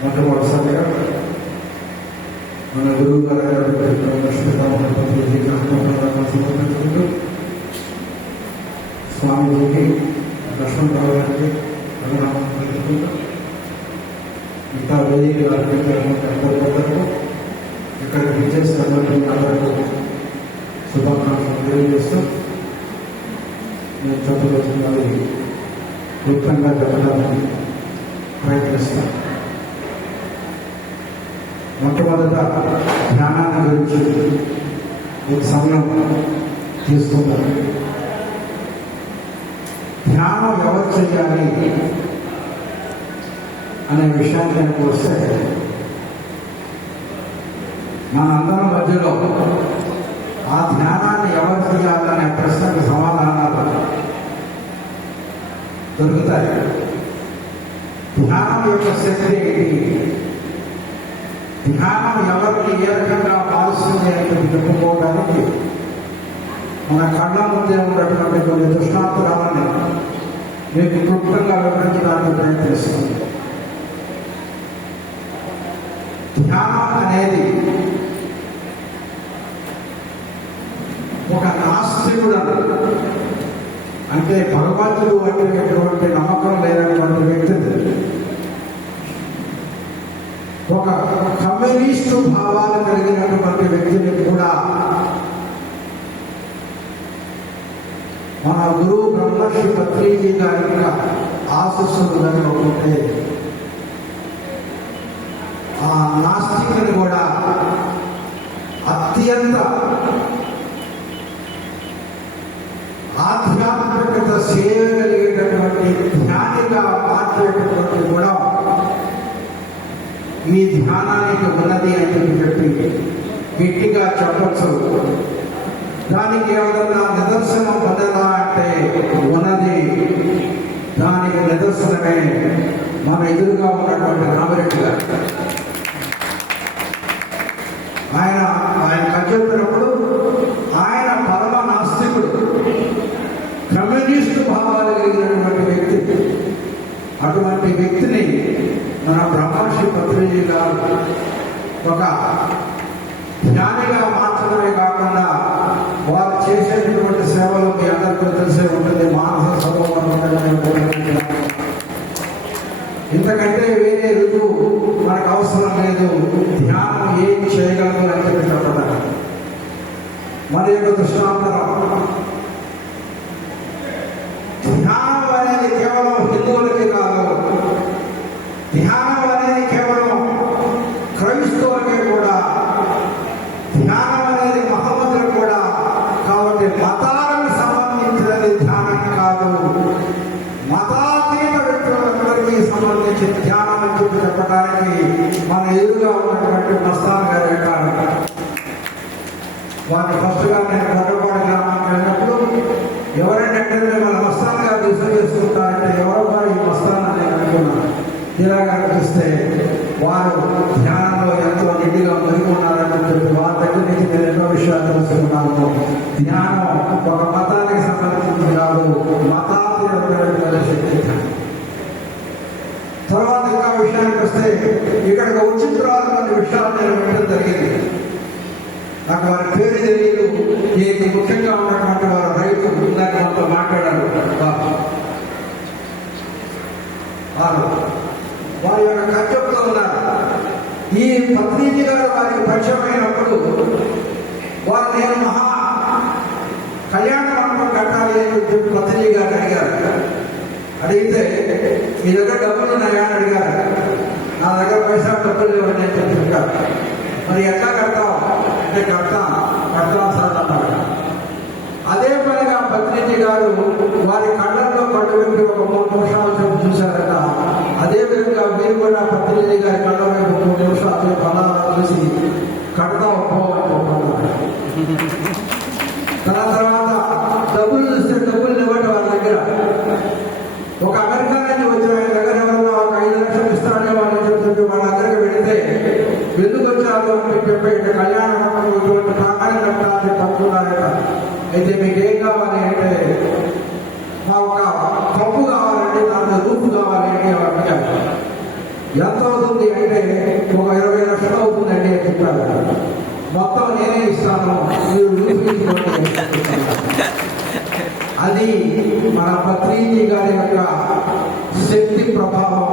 మొట్టమొదటిసారిగా మన గురువు గారు సమర్పించుకుంటూ స్వామిజీకి లక్ష్మణరావు గారికి అభినామం తెలుపుకుంటూ ఇంకా వేదిక అందరికీ ఇక్కడికి విచ్చేసినటువంటి అందరికీ శుభాకాంక్షలు తెలియజేస్తూ నేను చెప్పబోతున్నది క్లుప్తంగా చెప్పడానికి ప్రయత్నిస్తాను. మొట్టమొదట ధ్యానాన్ని గురించి ఒక సమయం తీసుకుంటాను. ధ్యానం ఎవరు చేయాలి అనే విషయానికి వస్తే మన అందరం మధ్యలో ఆ ధ్యానాన్ని ఎవరు చేయాలనే ప్రశ్నకు సమాధానాలు దొరుకుతాయి. ధ్యానం యొక్క శక్తి ఏంటి, ధ్యానం ఎవరికి ఏ రకంగా మారుస్తుంది అని చెప్పుకోవడానికి మన కళ్ళ ముందే ఉన్నటువంటి కొన్ని దృష్టాంతాలని మీకు క్లుప్తంగా వివరించడానికి ప్రయత్నిస్తుంది. ధ్యానం అనేది ఒక నాస్తికుడు అంటే భగవంతుడు అనేటువంటి నమ్మకం లేనటువంటి వ్యక్తి ఒక కమ్యూనిస్టు భావాలు కలిగినటువంటి వ్యక్తిని కూడా మన గురువు బ్రహ్మర్షి పత్రిజీ గారి యొక్క ఆశీస్సులు లేకపోతే ఆ నాస్తికుని కూడా అత్యంత ఆధ్యాత్మికత చేయగలిగేటటువంటి ధ్యానిగా మార్చేటటువంటి కూడా ఈ ధ్యానానికి ఉన్నది అని చెప్పి గట్టిగా చెప్పచ్చు. దానికి ఏదన్నా నిదర్శనం పొందదా అంటే ఉన్నది. దానికి నిదర్శనమే మన ఎదురుగా ఉన్నటువంటి రామరెడ్డి గారు. ఆయన చెప్పినప్పుడు ఆయన పరమ నాస్తికుడు, కమ్యూనిస్టు భావాలు కలిగినటువంటి వ్యక్తి. అటువంటి వ్యక్తిని మన బ్రహ్మర్షి పత్రిజీ గారు ఒక జ్ఞానిగా మార్చడమే కాకుండా వారు చేసేటటువంటి సేవలు మీ అందరికీ తెలిసే ఉంటుంది. మానస సభ ఇంతకంటే వేరే రుజువు మనకు అవసరం లేదు. ధ్యానం ఏం చేయగలదు అని చెప్పి చెప్పడానికి మన యొక్క దృష్టాంతరం. ధ్యానం అనేది కేవలం హిందువులకి కాదు, ధ్యానం అనేది కేవలం క్రైస్తవులకే కూడా, ధ్యానం అనేది మహమ్మదులకు కూడా. కాబట్టి మతాలకు సంబంధించినది ధ్యానం కాదు, మతాతీత వ్యక్తులందరికీ సంబంధించిన ధ్యానం అని చెప్పి చెప్పడానికి మన ఎదురుగా ఉన్నటువంటి మస్తాన్ గారు అంటారు. వారిని ఫస్ట్గా నేను కొట్టపాడు గ్రామానికి వెళ్ళినప్పుడు ఎవరంటే మన మస్తాన్ గారు రిసీవ్ చేసుకుంటారంటే ఎవరో వారు ఈ మస్తాన్ అని అనుకున్నాను. ఇలాగా అనిపిస్తే వారు ధ్యానంలో ఎంతో నిండిగా మునిగున్నారని చెప్పి వారి దగ్గర నుంచి నేను ఎన్నో విషయాలు తెలుసుకున్నాను. ధ్యానం ఒక మతానికి సంబంధించింది కాదు, మతాతీతమైన శక్తి. తర్వాత ఇంకా విషయానికి వస్తే ఇక్కడికి ఉచితురాలు కొన్ని విషయాలు నేను వినడం జరిగింది. నాకు వారి పేరు తెలియదు. ఈ ముఖ్యంగా ఉన్నటువంటి వారు రైతు ఇందాక మనతో మాట్లాడారు. వారి యొక్క కర్తవ్యంలో ఉన్నారు. ఈ పత్రిజీ గారు వారికి పరిచయమైనప్పుడు వారు నేను మహా కళ్యాణ మండపం కట్టాలి అని చెప్పి పత్రిజీ గారు అడిగారు. అడిగితే మీ దగ్గర డబ్బులు ఉన్నాయా అని అడిగారు. నా దగ్గర పైసా డబ్బులు లేవని నేను చెప్పారు. మరి ఎట్లా కడతావు అంటే కడతాను సార్ అన్నారు. అదే పనిగా పత్రిజీ గారు వారి కళ్ళల్లో కళ్ళు పెట్టి ఒక 3 నిమిషాలు చూశారట. అదే విధంగా మీరు కూడా పత్రిజీ గారి కళ్ళ వైపు 3 నిమిషాలు అలా చూసి కడతా ఒప్పుకోవాలి. తర్వాత డబ్బులు చూస్తే డబ్బులు ఇవ్వండి వాళ్ళ దగ్గర. ఒక అమెరికా నుంచి వచ్చిన ఆయన దగ్గర ఎవరన్నా ఒక 5 లక్షలు ఇస్తాడేమో అని చెప్పి వాళ్ళ దగ్గరికి వెళితే ఎందుకు వచ్చారు అని చెప్పి కళ్యాణ ఇటువంటి ప్రాణాన్ని కట్టాలని తప్పున్నారట. అయితే మీకు ఏం కావాలి అంటే మా ఒక కప్పు కావాలంటే దాంట్లో రూపు కావాలి అంటే అడిగారు. ఎంత అవుతుంది అంటే ఒక 20 లక్షలు అవుతుందండి అని చెప్పారు. మొత్తం నేనే ఇస్తాను, మీరు నిరూపించుకోండి. అది మన పత్రిజీ గారి యొక్క శక్తి ప్రభావం,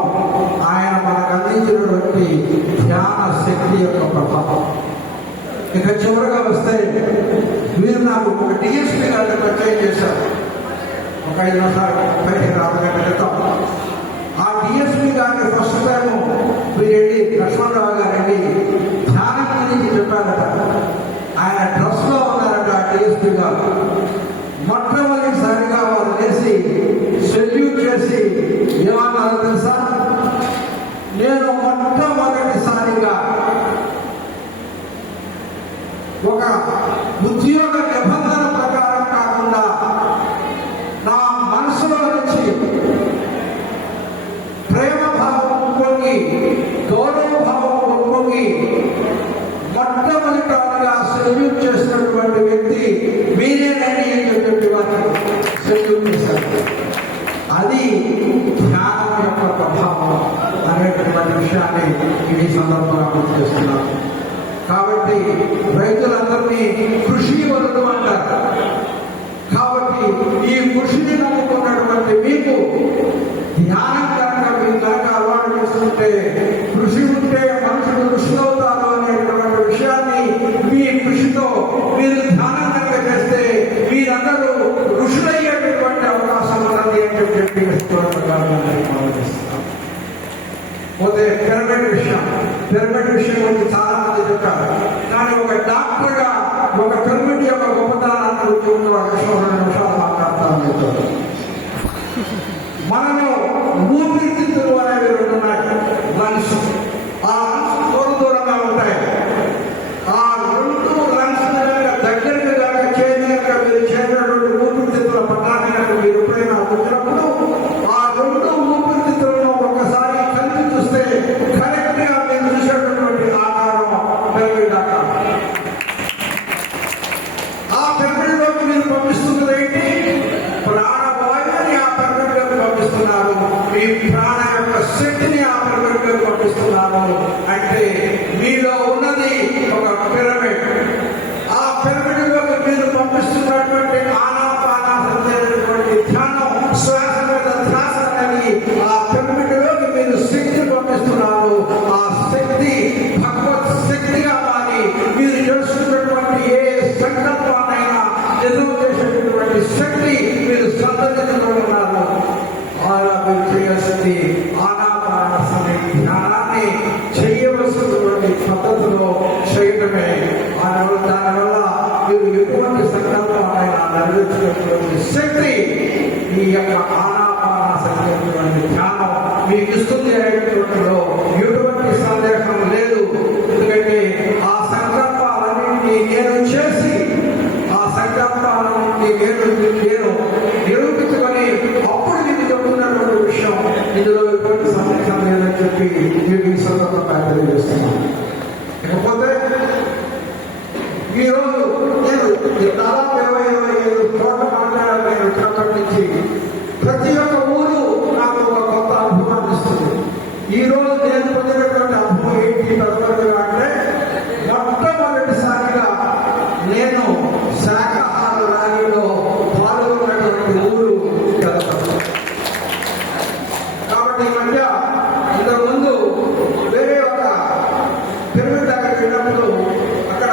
ఆయన మనకు అందించినటువంటి ధ్యాన శక్తి యొక్క ప్రభావం. ఇక చివరగా వస్తే మీరు నాకు ఒక డిఎస్పీ గారిని పరిచయం చేశారు ఒక 5 నిమిషాలు 5 గంటల క్రితం. ఆ డిఎస్పీ గారిని ఫస్ట్ టైం మీరెళ్ళి లక్ష్మణరావు గారండి ధ్యానం గురించి చెప్పారట. ఆయన డ్రెస్ లో ఉన్నారట ఆ డిఎస్పీ గారు. మొట్టమొదటిసారిగా వారు లేచి సెల్యూట్ చేసి ఏమన్నారో తెలుసా? నేను మొట్టమొదటిసారిగా ఒక ఉద్యోగ నిబంధన ప్రకారం కాకుండా నా మనసులో నుంచి ప్రేమ భావం పొంగి, గౌరవ భావం పొంగి మొట్టమొదటిగా సెల్యూట్ చేసినటువంటి వ్యక్తి మీరేనండి అని చెప్పి వారు సెల్యూట్ చేశారు. అది ధ్యానం యొక్క ప్రభావం అనేటువంటి విషయాన్ని ఈ సందర్భంగా గుర్తు చేస్తున్నాను. కాబట్టి రైతులందరినీ కృషి వలదు అంటారు. కాబట్టి ఈ కృషిని నమ్ముకున్నటువంటి మీకు ధ్యానం కనుక మీరు కనుక అలవాటు చేసుకుంటే, కృషి ఉంటే మనుషులు ఋషులవుతారు అనేటువంటి విషయాన్ని మీ కృషితో మీరు ధ్యానం కనుక చేస్తే మీరందరూ ఋషులయ్యేటటువంటి అవకాశం ఉన్నది అని చెప్పి పోతే పిరమిడ్ విషయం గురించి చాలా మంది చెప్పారు. కానీ ఒక డాక్టర్ గా ఒక పిరమిడ్ యొక్క గొప్పతనాన్ని గురించి ఉన్న ఒక 2 నిమిషాలు మాట్లాడతాను. మనలో ఊపిరితిత్తులు అనేవి 2 ఉన్నాయి. లంగ్స్, ఆ లంగ్స్ దూరంగా ఉంటాయి. ఆ 2 లంగ్స్ దగ్గరికి కనుక మీరు చేరినటువంటి ఊపిరితిత్తుల పట్టాన్ని కనుక మీరు ఎప్పుడైనా వచ్చినప్పుడు ఆ 2 ఊపిరితిత్తులను ఒకసారి కలిపి చూస్తే కరెక్ట్ గా మీరు చూసేటటువంటి ఆకారం పిరమిడ్ ఆకారం. ఆ పిరమిడ్ లోకి మీరు పంపిస్తున్నది ఏంటి? ప్రాణవాయువుని ఆ పిరమిడ్ లోకి పంపిస్తున్నారు. మీ ప్రాణ యొక్క శక్తిని ఆ పిరమిడ్ లోకి పంపిస్తున్నారు. అంటే మీలో ఉన్నది ఒక పిరమిడ్. ఆ పిరమిడ్ లోకి మీరు పంపిస్తున్నటువంటి ఆనాపానటువంటి ధ్యానం, శ్వాస మీద ధ్యాస అనేది ఆ పిరమిడ్ లోకి మీరు శక్తిని పంపిస్తున్నారు. ఆ శక్తి భగవత్ శక్తిగా మారి మీరు చేస్తున్నటువంటి ఏ సంకల్పాన్నైనా నిజం చేసేటటువంటి శక్తి మీరు సంతరించుకుంటున్నారు. అలా మీరు చేయాల్సింది ఆనాపానసనే ధ్యానాన్ని చేయవలసినటువంటి పద్ధతిలో చేయడమే. దానివల్ల మీరు ఎటువంటి సంకల్పాన్నైనా నెరవేర్చినటువంటి శక్తి ఈ యొక్క ఆనాపానసనేటువంటి ధ్యానం మీకు ఇస్తుంది అనేటువంటిలో ఎటువంటి సందేహం లేదు. ఎందుకంటే ఆ సంకల్పాలన్నింటినీ నేను చేసి ఆ సంకల్పాలన్నింటినీ నేను నిరూపించుకొని అప్పుడు మీకు చెప్తున్నటువంటి విషయం ఇందులో ఎటువంటి సందేహం లేదని చెప్పి మీకు ఈ సందర్భంగా తెలియజేస్తున్నాను. ఇకపోతే ఈరోజు నేను దాదాపు 20-25 చోట్ల మాట్లాడాలి. నేను వచ్చినప్పటి నుంచి ప్రతి ఒక్క ఊరు నాకు ఒక కొత్త అనుభవాన్ని ఇస్తుంది. ఈ రోజు నేను పొందినటువంటి అనుభవం ఏంటి తదుపరిగా అంటే, మొట్టమొదటిసారిగా నేను శాకాహార ర్యాలీలో పాల్గొన్నటువంటి ఊరు కడప. కాబట్టి ఈ మధ్య ఇంతకుముందు వేరే ఒక పిరమిడ్ దగ్గరికి వెళ్ళినప్పుడు అక్కడ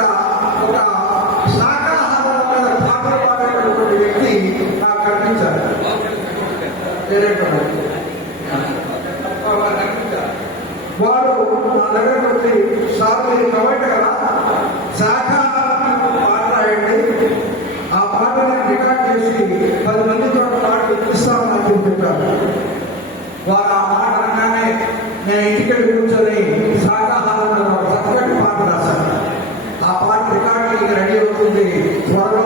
ఒక శాకాహారం మీద పాత్ర పాడేటటువంటి వ్యక్తి నాకు కనిపించారు. వారు నా దగ్గరకు వచ్చి, సార్ మీరు కాబట్టి కదా శాకాహారం పాట ఆ పాటని రికార్డ్ చేసి 10 మందితో పాట ఇస్తామని చెప్పారు. వారు ఆ మాట అనగానే నేను ఇంటికి కూర్చొని శాకాహారం సపరేట్ పాట రాశాను. ఆ పాట రికార్డింగ్ రెడీ అవుతుంది. త్వరలో